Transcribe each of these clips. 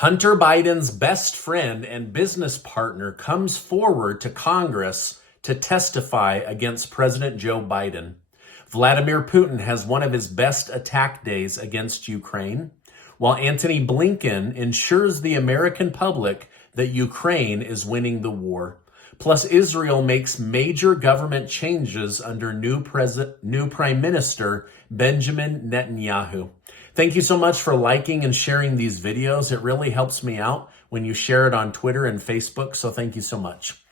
Hunter Biden's best friend and business partner comes forward to Congress to testify against President Joe Biden. Vladimir Putin has one of his best attack days against Ukraine, while Anotony Blinken ensures the American public that Ukraine is winning the war. Plus, Israel makes major government changes under new Prime Minister Benjamin Netanyahu. Thank you so much for liking and sharing these videos. It really helps me out when you share it on Twitter and Facebook, so thank you so much.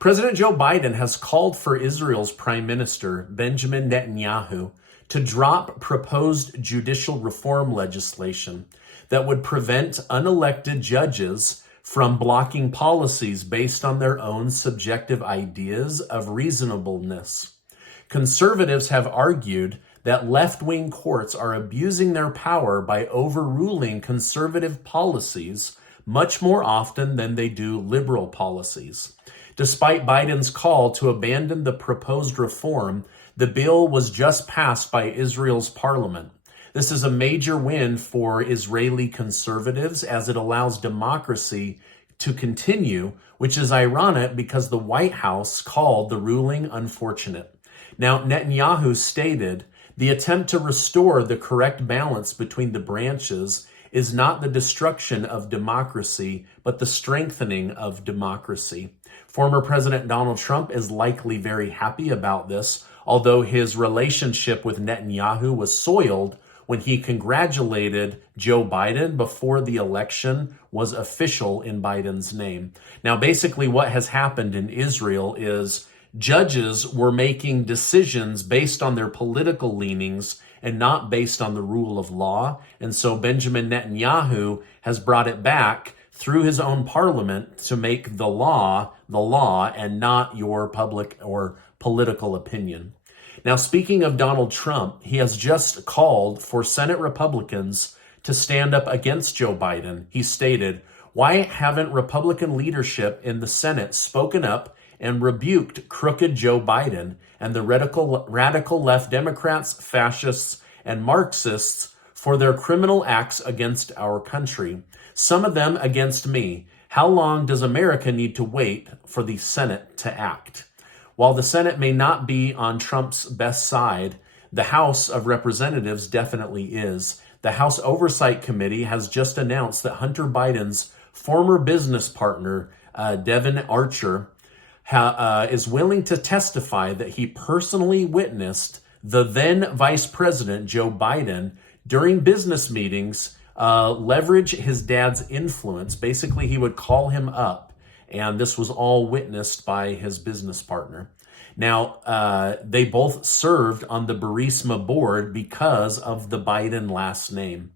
President Joe Biden has called for Israel's Prime Minister Benjamin Netanyahu to drop proposed judicial reform legislation that would prevent unelected judges from blocking policies based on their own subjective ideas of reasonableness. Conservatives have argued that left-wing courts are abusing their power by overruling conservative policies much more often than they do liberal policies. Despite Biden's call to abandon the proposed reform, the bill was just passed by Israel's parliament. This is a major win for Israeli conservatives as it allows democracy to continue, which is ironic because the White House called the ruling unfortunate. Now, Netanyahu stated, "The attempt to restore the correct balance between the branches is not the destruction of democracy, but the strengthening of democracy." Former President Donald Trump is likely very happy about this, although his relationship with Netanyahu was soiled when he congratulated Joe Biden before the election was official in Biden's name. Now, basically what has happened in Israel is judges were making decisions based on their political leanings and not based on the rule of law. And so Benjamin Netanyahu has brought it back through his own parliament to make the law and not your public or political opinion. Now, speaking of Donald Trump, he has just called for Senate Republicans to stand up against Joe Biden. He stated, "Why haven't Republican leadership in the Senate spoken up and rebuked crooked Joe Biden and the radical left Democrats, fascists, and Marxists for their criminal acts against our country? Some of them against me. How long does America need to wait for the Senate to act?" While the Senate may not be on Trump's best side, the House of Representatives definitely is. The House Oversight Committee has just announced that Hunter Biden's former business partner, Devin Archer, is willing to testify that he personally witnessed the then Vice President Joe Biden during business meetings leverage his dad's influence. Basically, he would call him up, and this was all witnessed by his business partner. Now, they both served on the Burisma board because of the Biden last name.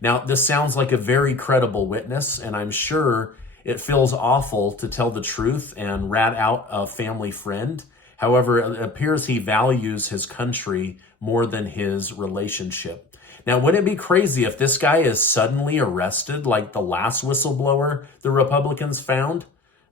Now, this sounds like a very credible witness, and I'm sure it feels awful to tell the truth and rat out a family friend. However, it appears he values his country more than his relationship. Now, wouldn't it be crazy if this guy is suddenly arrested like the last whistleblower the Republicans found?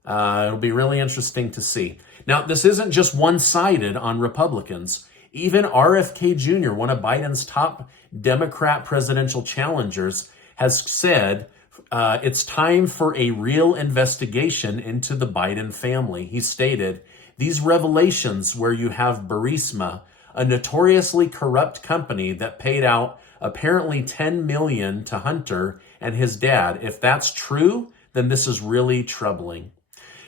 It'll be really interesting to see. Now, this isn't just one-sided on Republicans. Even RFK Jr., one of Biden's top Democrat presidential challengers, has said it's time for a real investigation into the Biden family. He stated, "These revelations where you have Burisma, a notoriously corrupt company that paid out apparently $10 million to Hunter and his dad. If that's true, then this is really troubling."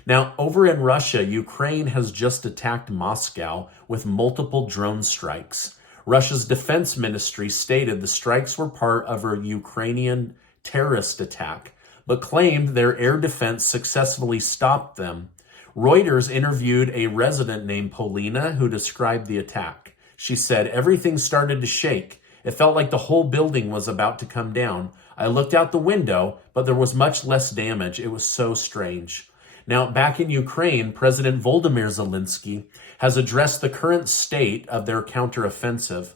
Now, over in Russia, Ukraine has just attacked Moscow with multiple drone strikes. Russia's defense ministry stated the strikes were part of a Ukrainian terrorist attack, but claimed their air defense successfully stopped them. Reuters interviewed a resident named Polina who described the attack. She said, "Everything started to shake. It felt like the whole building was about to come down. I looked out the window, but there was much less damage. It was so strange." Now, back in Ukraine, President Volodymyr Zelensky has addressed the current state of their counteroffensive.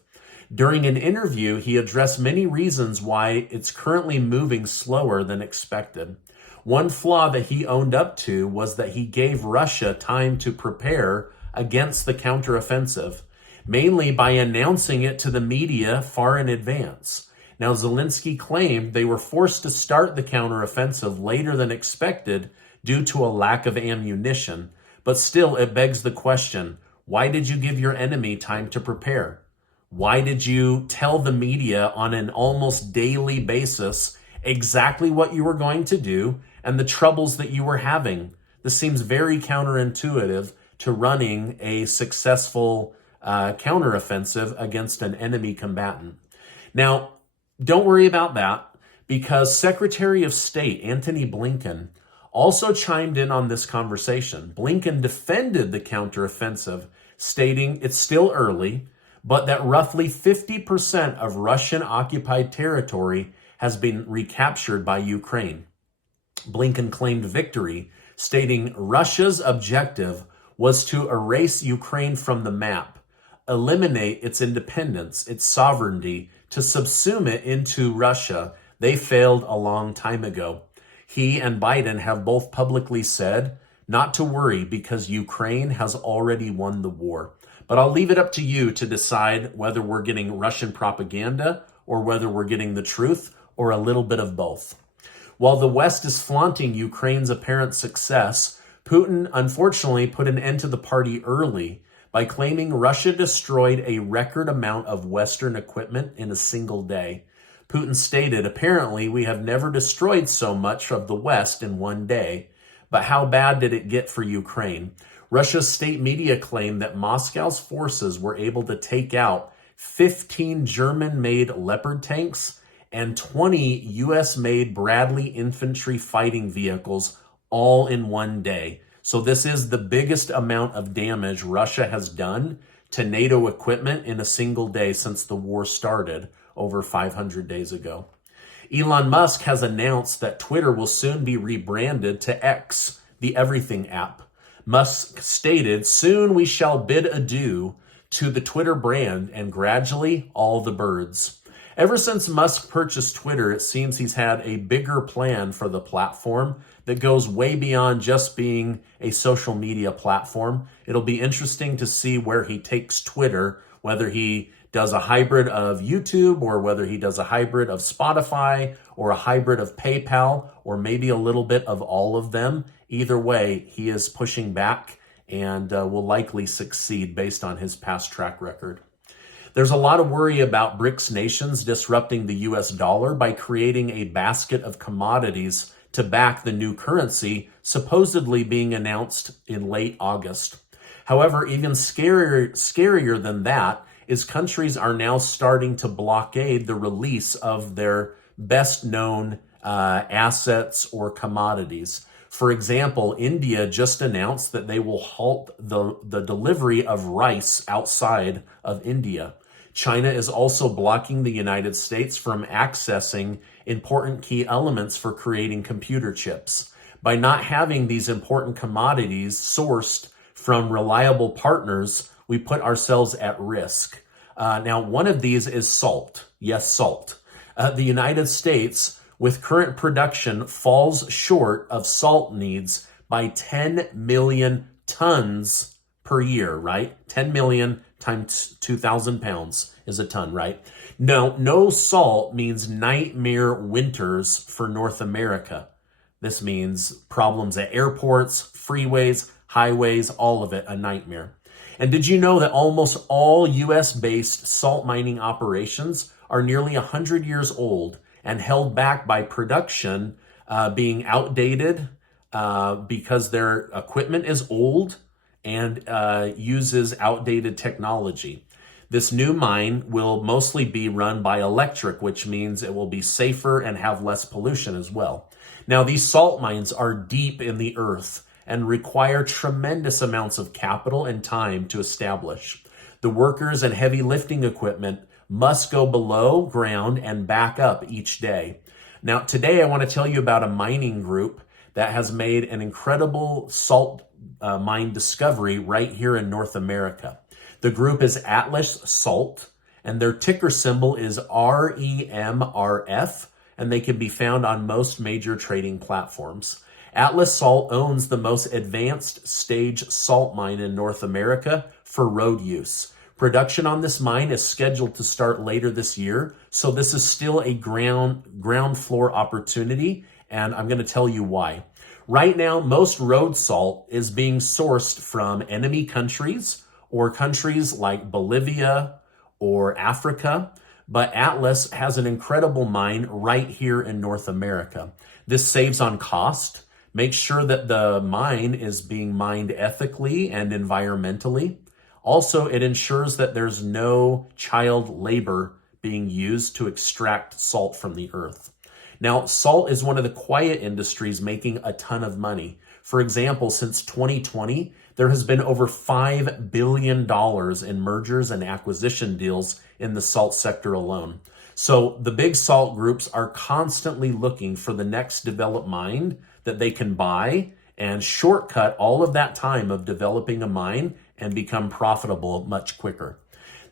During an interview, he addressed many reasons why it's currently moving slower than expected. One flaw that he owned up to was that he gave Russia time to prepare against the counteroffensive, mainly by announcing it to the media far in advance. Now, Zelensky claimed they were forced to start the counteroffensive later than expected due to a lack of ammunition. But still, it begs the question, why did you give your enemy time to prepare? Why did you tell the media on an almost daily basis exactly what you were going to do and the troubles that you were having? This seems very counterintuitive to running a successful counteroffensive against an enemy combatant. Now, don't worry about that, because Secretary of State Anotony Blinken also chimed in on this conversation. Blinken defended the counteroffensive, stating it's still early, but that roughly 50% of Russian-occupied territory has been recaptured by Ukraine. Blinken claimed victory, stating Russia's objective was to erase Ukraine from the map, eliminate its independence, its sovereignty, to subsume it into Russia. They failed a long time ago. He and Biden have both publicly said not to worry because Ukraine has already won the war. But I'll leave it up to you to decide whether we're getting Russian propaganda or whether we're getting the truth or a little bit of both. While the West is flaunting Ukraine's apparent success, Putin unfortunately put an end to the party early by claiming Russia destroyed a record amount of Western equipment in a single day. Putin stated, apparently, we have never destroyed so much of the West in one day. But how bad did it get for Ukraine? Russia's state media claimed that Moscow's forces were able to take out 15 German-made Leopard tanks and 20 U.S.-made Bradley infantry fighting vehicles all in one day. So this is the biggest amount of damage Russia has done to NATO equipment in a single day since the war started over 500 days ago. Elon Musk has announced that Twitter will soon be rebranded to X, the everything app. Musk stated, soon we shall bid adieu to the Twitter brand and gradually all the birds. Ever since Musk purchased Twitter, it seems he's had a bigger plan for the platform that goes way beyond just being a social media platform. It'll be interesting to see where he takes Twitter, whether he does a hybrid of YouTube or whether he does a hybrid of Spotify or a hybrid of PayPal or maybe a little bit of all of them. Either way, he is pushing back and will likely succeed based on his past track record. There's a lot of worry about BRICS nations disrupting the US dollar by creating a basket of commodities to back the new currency supposedly being announced in late August. However, even scarier than that is countries are now starting to blockade the release of their best known assets or commodities. For example, India just announced that they will halt the delivery of rice outside of India. China is also blocking the United States from accessing important key elements for creating computer chips. By not having these important commodities sourced from reliable partners, we put ourselves at risk. Now, one of these is salt. Yes, salt. The United States, with current production, falls short of salt needs by 10 million tons per year, right? 10 million times 2,000 pounds is a ton, right? No salt means nightmare winters for North America. This means problems at airports, freeways, highways, all of it a nightmare. And did you know that almost all US-based salt mining operations are nearly 100 years old and held back by production being outdated because their equipment is old and uses outdated technology? This new mine will mostly be run by electric, which means it will be safer and have less pollution as well. Now, these salt mines are deep in the earth and require tremendous amounts of capital and time to establish. The workers and heavy lifting equipment must go below ground and back up each day. Now, today I want to tell you about a mining group that has made an incredible salt mine discovery right here in North America. The group is Atlas Salt, and their ticker symbol is REMRF, and they can be found on most major trading platforms. Atlas Salt owns the most advanced stage salt mine in North America for road use. Production on this mine is scheduled to start later this year, so this is still a ground floor opportunity, and I'm going to tell you why. Right now, most road salt is being sourced from enemy countries or countries like Bolivia or Africa, but Atlas has an incredible mine right here in North America. This saves on cost, makes sure that the mine is being mined ethically and environmentally. Also, it ensures that there's no child labor being used to extract salt from the earth. Now, salt is one of the quiet industries making a ton of money. For example, since 2020, there has been over $5 billion in mergers and acquisition deals in the salt sector alone. So the big salt groups are constantly looking for the next developed mine that they can buy and shortcut all of that time of developing a mine and become profitable much quicker.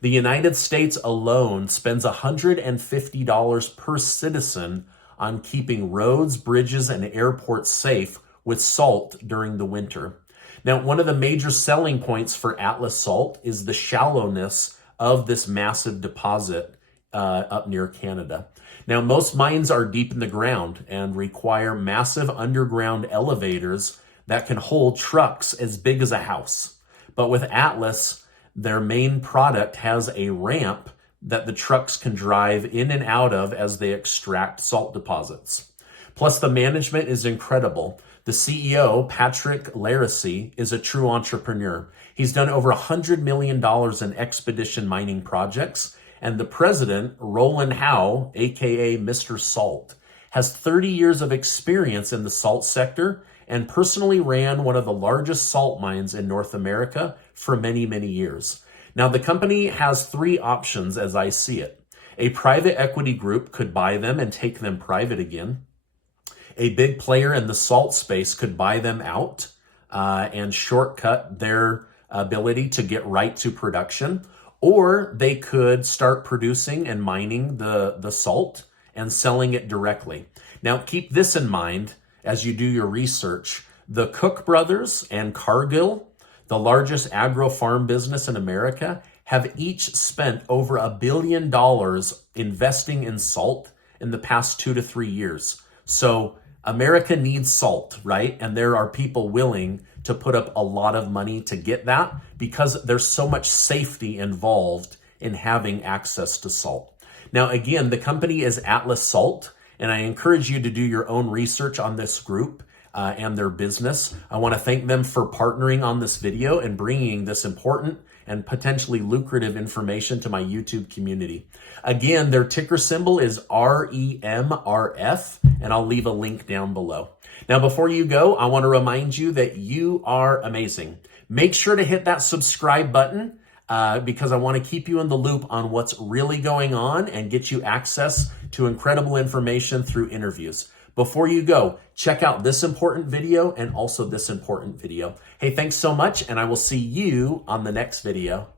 The United States alone spends $150 per citizen on keeping roads, bridges, and airports safe with salt during the winter. Now, one of the major selling points for Atlas salt is the shallowness of this massive deposit up near Canada. Now, most mines are deep in the ground and require massive underground elevators that can hold trucks as big as a house. But with Atlas, their main product has a ramp that the trucks can drive in and out of as they extract salt deposits. Plus, the management is incredible. The CEO, Patrick Laracy, is a true entrepreneur. He's done over $100 million in expedition mining projects, and the president, Roland Howe, aka Mr. Salt, has 30 years of experience in the salt sector and personally ran one of the largest salt mines in North America for many, many years. Now, the company has three options as I see it. A private equity group could buy them and take them private again. A big player in the salt space could buy them out and shortcut their ability to get right to production. Or they could start producing and mining the salt and selling it directly. Now, keep this in mind as you do your research. The Cook brothers and Cargill, the largest agro-farm business in America, have each spent over $1 billion investing in salt in the past 2 to 3 years. So America needs salt, right? And there are people willing to put up a lot of money to get that because there's so much safety involved in having access to salt. Now, again, the company is Atlas Salt, and I encourage you to do your own research on this group and their business. I want to thank them for partnering on this video and bringing this important and potentially lucrative information to my YouTube community. Again, their ticker symbol is REMRF, and I'll leave a link down below. Now, before you go, I want to remind you that you are amazing. Make sure to hit that subscribe button because I want to keep you in the loop on what's really going on and get you access to incredible information through interviews. Before you go, check out this important video and also this important video. Hey, thanks so much, and I will see you on the next video.